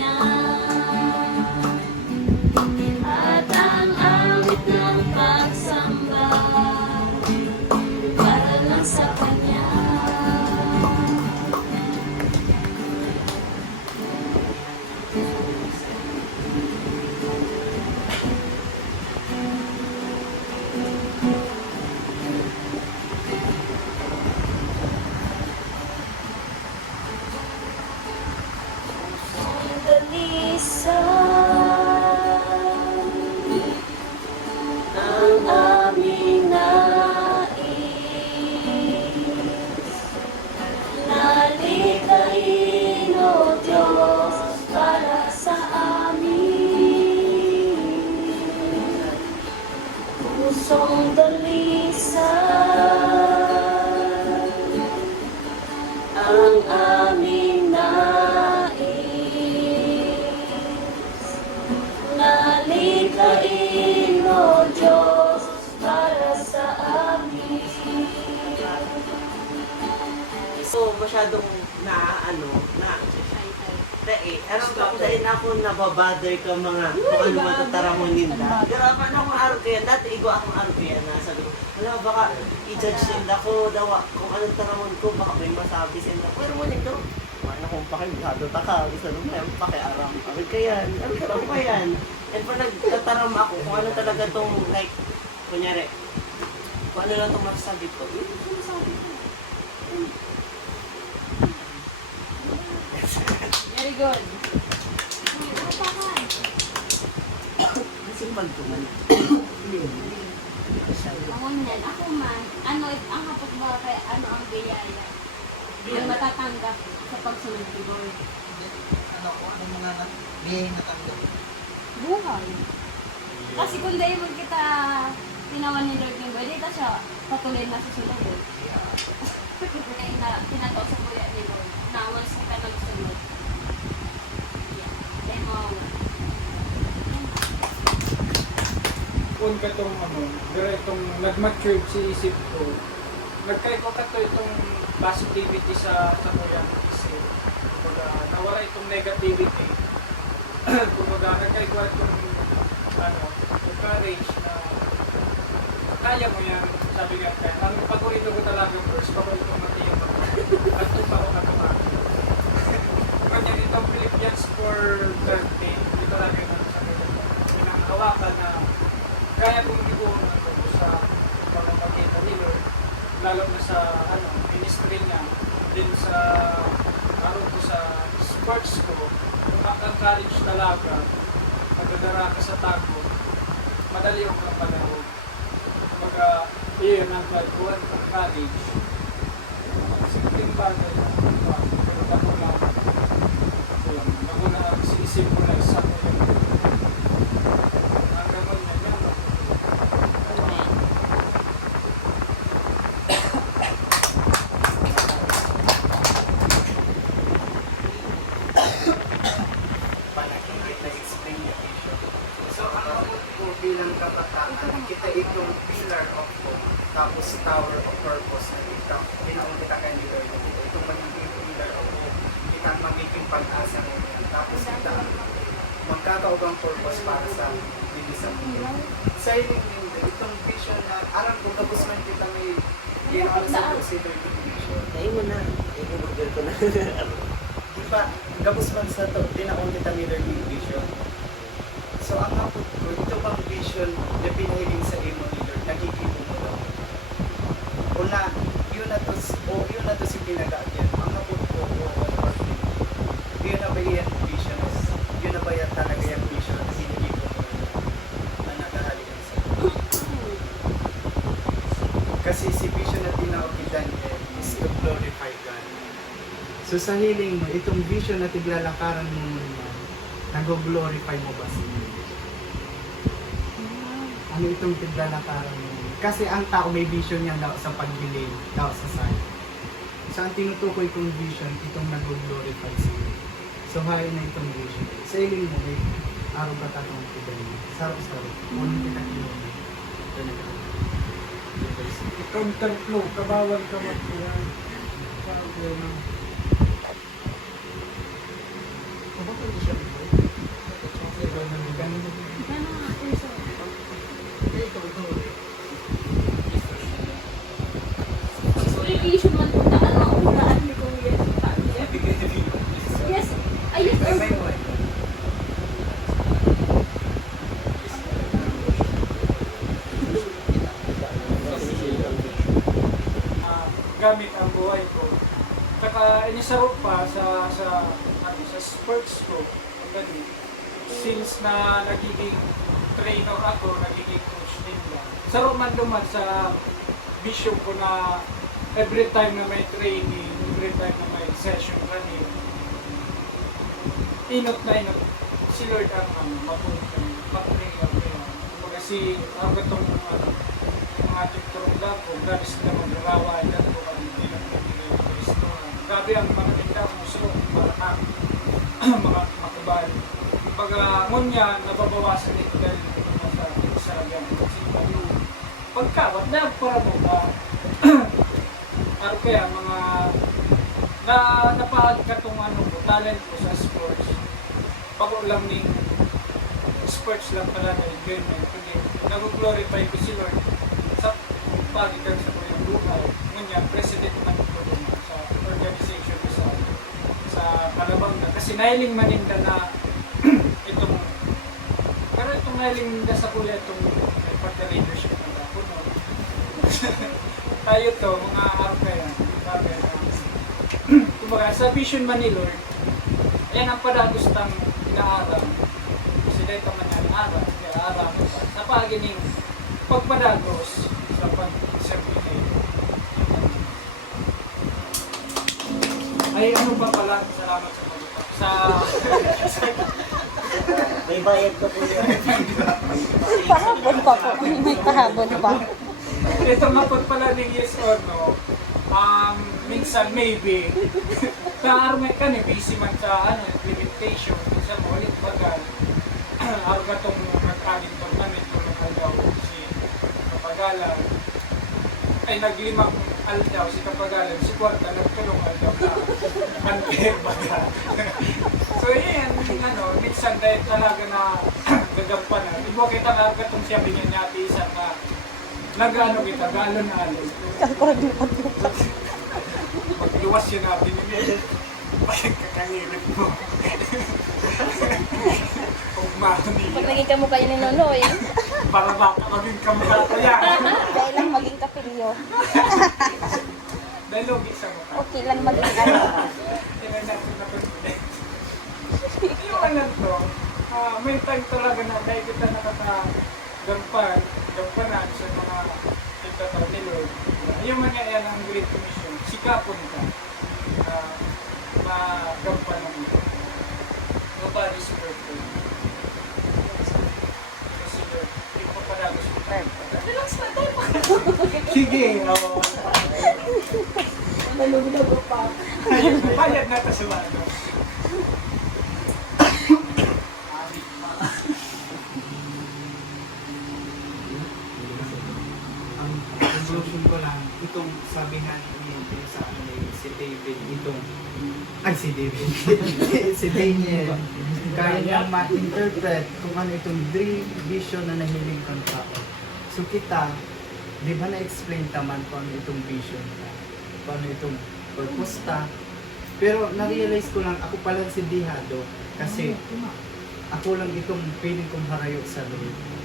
Kanya. At ang awit ng pagsamba para lang sa Kanya. Ang aming nais, nalikhain, O Diyos, para sa amin. Pusong dalisan, ang aming nais, nalikhain, O Diyos, para sa amin. So, masyadong na aram ka dahil ako nababother ka mga kung ano matataramon nila. Pero ano akong araw kaya, dati igo akong araw kaya na sabi ko, wala baka i-judge nila ko, daw kung anong taramon ko, baka may masabi sila. Pero mo nito, ano kung pakibado ta ka, gusto nung may pakiaram. Sabi ka yan, ano karam pa yan? And pag nagtataram ako, kung ano talaga tong like, kunyari, kung ano lang itong masasabi ko, yun yung masasabi ko. Very good. Kasi magtuman. Ako nan, ako man, ang hapag ba kay ang biyaya? Ang matatanggap sa pagsunod ni Lord. Ano mga biyayang natanggap? Buhay. Kasi kung dahil mo kita tinawan ni Lord yung buhay, dito siya patuloy na sa sunod. Kaya na tinato sa buhay ni Lord, na once ka nagsunod. Dahil mo, Kung katong itong nag-mature si isip ko, nagkaiba ka to itong positivity sa kuyang isip. Kumbaga, nawala itong negativity. Kumbaga, nagkaiba itong yung courage na kaya mo yan, sabi nga kaya. Ang paborito ko talaga verse, paborito ko matiyang ako. At tumawa ka tumawa. Kanya itong Philippians 4:13, dito talaga yung sabi ko. Pinanghawakan na kaya kung iguon sa pagkakita ni Lord, lalo na sa ministry niya, din sa ko sa sports ko, kung mag-encourage talaga, magdadara ka sa tago, madali yung kang panahon. Kumbaga, yun ang pagkuhan ng courage. Simpleng bagay na, pero ako lang, ako na isip ko na isa ko yung ang gamon niya yan. Panakingit na explain the issue. So, ang ako po bilang kabataan, kita itong pillar of hope, tapos tower of purpose na ito. Pinaon kita kay ni Lord. Itong magiging pillar of hope, kita ang magiging pag-asa mo yan. Tapos kita magkakaubang purpose para sa bilisang mundo. Sa itong vision na aram ko tapos man kita may ginawa sa consider itong vision. Kain mo na. I-order ko na. Diba, gabos man sa to, tinaon kita ni Lord yung vision. So, ang hapot ko, ito bang vision na pinahiling sa imo ni Lord, nagiging mo daw. Una, yun na to si pinag-aagyan. Ang hapot ko, yun na ba yan vision? Yun na ba yan talaga yung vision na hinigin mo na nagahalikan sa iyo? Kasi si vision na tinawag ni Daniel is to glorify God. So sa hiling mo, itong vision na tiglalakaran mo naman, nag-glorify mo ba sa iyo? Ano itong tiglalakaran mo? Kasi ang tao may vision niya daw sa pagdilim, daw sa side. So ang tinutukoy kong vision, itong nag-glorify sa iyo. So hain na itong vision. Sa hiling mo, may araw ba tatong tiglalin? Sarap-sarap. Unang kita kilong. Ito na ka. Counter flow, kabawal ka mag-iyan. Sabi na. Irrigation man po daan ang ulaan ni Kuya. Yes. Ay, yes. Gamit ang buhay ko. Saka inisaro pa sa sports ko. Ganun. Since na nagiging trainer ako, nagiging coach din lang. Saro man duman sa vision ko na every time na may training, every time na may session running, inot si Lord ang mapuntang papring ako yun. Kumbaga ako itong mga tikturong ko, grabe sila maglarawan, dito ko kami pinagpapigay ng Kristo. Grabe ang mga tinda muso, para mga makabal. Kumbaga, ngunya, nababawasan ito dahil sa lagyan. Kasi pagkawat na para mo ba, kaya mga napahag ka itong talent ko sa sports. Pag lang ni sports lang pala na enjoyment. Kundi nag-glorify ko si Lord sa pagitan sa kanyang buhay. Ngayon, president ng ko sa organization ko sa Kalabanga. Kasi nahiling maninda na itong nahiling maninda sa kuya itong pagka-leadership ng ako. Tayo to, mga kaya, kumbaga, sa vision man ni Lord, ayan ang padagustang inaaral. Kasi dahil ka man yan aral, kaya aral ko pa. Sa pagining pagpadagos sa pag-serpilate. Ay, ano ba pala? Salamat sa pagkakap. May bayad ka po yun. Pahabol pa po. May pahabol pa. Ito nga po pala ng yes or no, minsan maybe, naarmay ka ni busy man sa implementation, minsan mo ulit bagal, ako ka itong nag-aling tournament kung nag-aldaw si Kapagalan, ay naglimang aldaw si Kapagalan, si Kwarta nagtulong aldaw ka, unfair baga. So yan, minsan dahil talaga na gagampanan, ibo kita nga itong siya binyan niya isang na nag-ano kita, galon-alon. Magluwas yun na, binibigyan. Bakit kakangilip mo? Pagmahon Pag niya. naging kamukha yun ni Nonoy, Para baka maging kamukha ko yan. dahil lang maging kapilyo. Dahil logi sa mukha. Okay lang maging ano. Tingnan natin na confidence. Yung ano to, may time talaga na dahil kita gampanan sa mga titataw ni Lord. Yung mga yan ang Great Commission, sikapon ka na gampanan mo. Nobody's perfect. Kasi Lord, hindi ko padagos yung time. Relax na tayo pa. Sige, Maluglago pa. Hayad na ito sa ano. Conclusion ko lang, itong sabihan ni sa si David, si Daniel, kaya niyang ma-interpret kung ano itong dream, vision na nahiling kang tao. So kita, di ba na-explain taman kung ano itong vision, kung ano itong purpose ta, pero na-realize ko lang, ako pala si Dihado, kasi ako lang itong feeling kong harayo sa Lord.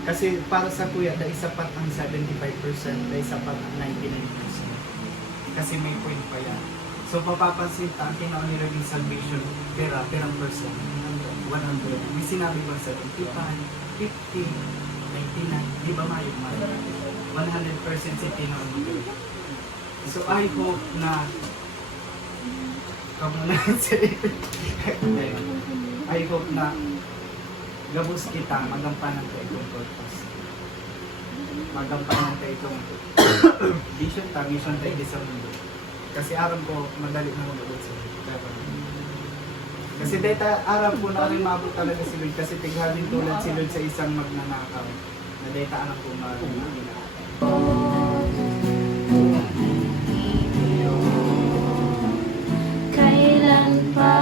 Kasi para sa kuya, dahil sapat ang 75%, dahil sapat ang 99%. Kasi may point pa yan. So papapansin ta, ang kinaon nila yung salvation, perang person, 100. May sinabi ba 75, 50, 99, di ba mayok 100% si kinaon nila. So I hope na, I hope na gabos kita, magampanan ka itong purpose. Magampanan ka itong vision ta, mission ta sa mundo. Kasi aram ko, madali na mag-abot sa mundo. Kasi data, aram ko na rin maabot talaga si Lord. Kasi tighalin tulad si Lord sa isang magnanakaw. Na data aram ko magnanakaw. Kailan pa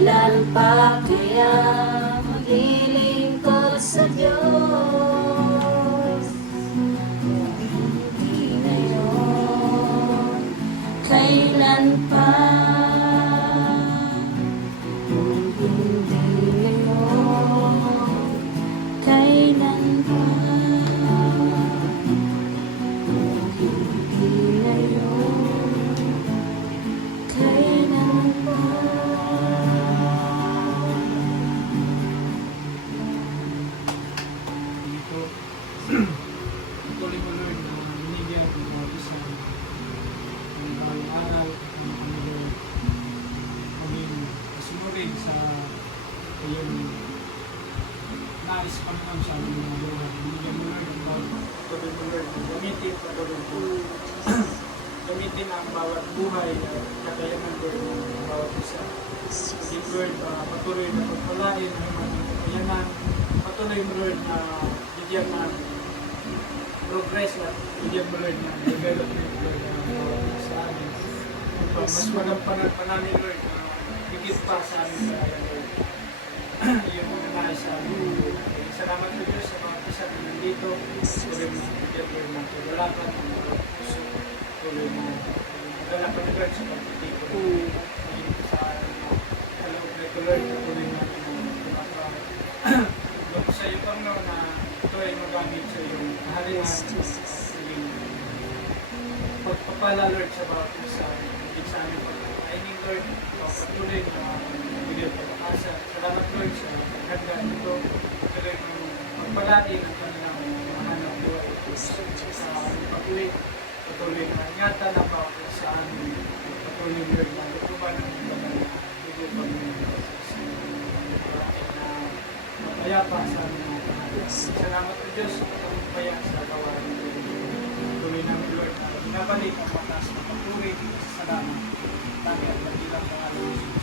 Kailan pa kaya maglilingkod sa Diyos? Hindi ngayon. Kailan pa? Hindi ngayon. Kailan pa? Hindi ngayon. Kailan pa? Dito, tuloy mo Lord na binigyan ng mga isa ng araw-araw ng Panginoon maging kasunod sa iyong nais Panginoon sa aming mga buhay. Binigyan mo Lord ang bawat tuloy mo Lord na gamitin patuloy mo. Gamitin ang bawat buhay at kakayanan Lord ng bawat isa. Maging Lord patuloy na pagpalain ang mga kakayanan. Patuloy mo Lord na bigyan ng progress at bigyan mo Lord ng development Lord na bawat isa sa amin. Mas magampanan pa namin Lord na higit pa sa amin sa ayan Lord. Yung mga nais sa amin. Salamat po Diyos sa mga isa na nandito. Tuloy mo bigyan Lord ng kagalakan, ng mga puso. Tuloy mo magalakan na Lord sa pagtitiko. Sa kaloob na ito Lord, tuloy namin ang Lord, sa iyo Panginoon na ito ay magamit sa iyong kaharian. Maging pagpapala Lord sa bawat isa. Maging sa aming pagkakaining Lord. Patuloy na bigyan pagkakasa. Salamat Lord sa paghanda nito. Tuloy mo magpalain ang kanilang mga hanap buhay. Sa aming pag-uwi. Patuloy na ingatan ang bawat isa amin. Patuloy Lord na lutuban ang banal na bigyan Panginoon. Mapayapa sa aming mga pangalan. Salamat po Diyos sa pagpapaya sa gawain nito. Tuloy namin Lord na binabalik ang mataas na papuri. Salamat. Tangi at nagilang pangalan.